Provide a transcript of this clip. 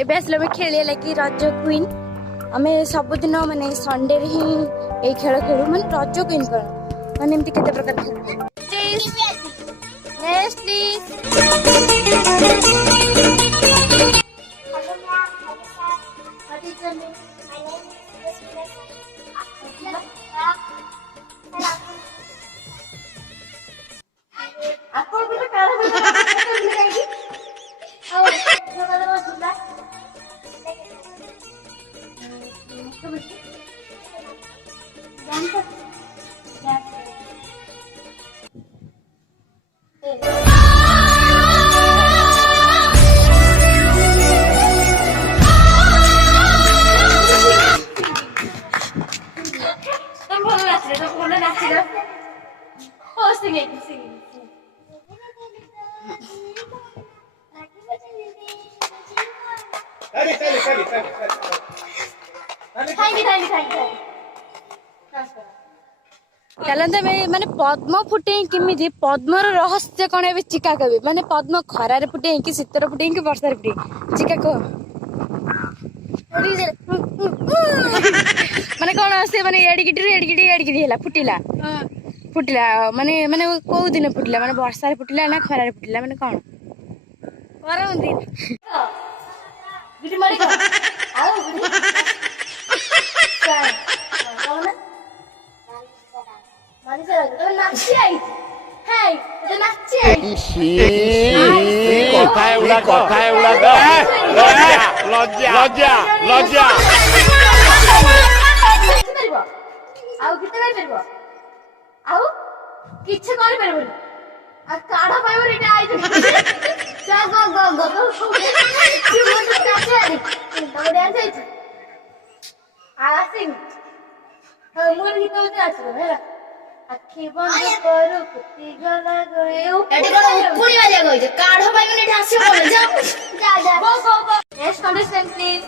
एबे आसले में खेलिया लगी रज क्वीन आम सबुदिन माने संडे ही ये खेल खेलु माने रज क्वीन कर माने एमती केते प्रकार खेल नेक्स्ट प्लीज चलते माने पद्म फुटे किमिति पद्मर रहस्य कौन ए चिका कबे माने पद्म खरारे फुटे कि शीतर फुटे कि वर्षार फुटे चिका कह माने कौन से माने एडिगिटी हैला फुटिला फुटिला माने माने को दिन फुटिला माने वर्षार फुटिला ना खरारे फुटिला माने कौन गरम दिन गिटी मारी को आओ मानी से तो नाची आई हाय तो नाची आई কথা উলা লজ্জা आउ किते कर परबो आउ किछ कर परबो आ काढा पाइबो रे आई जा गो तू मत नाची आई तो डांस आई आसिन मोर गीत होते आछो हेला आखी बंद करू कुती गला गए एटी कोन उपुरी वाले गई काढो भाई ने ढासी बोल जा नेक्स्ट कंटेस्टेंट प्लीज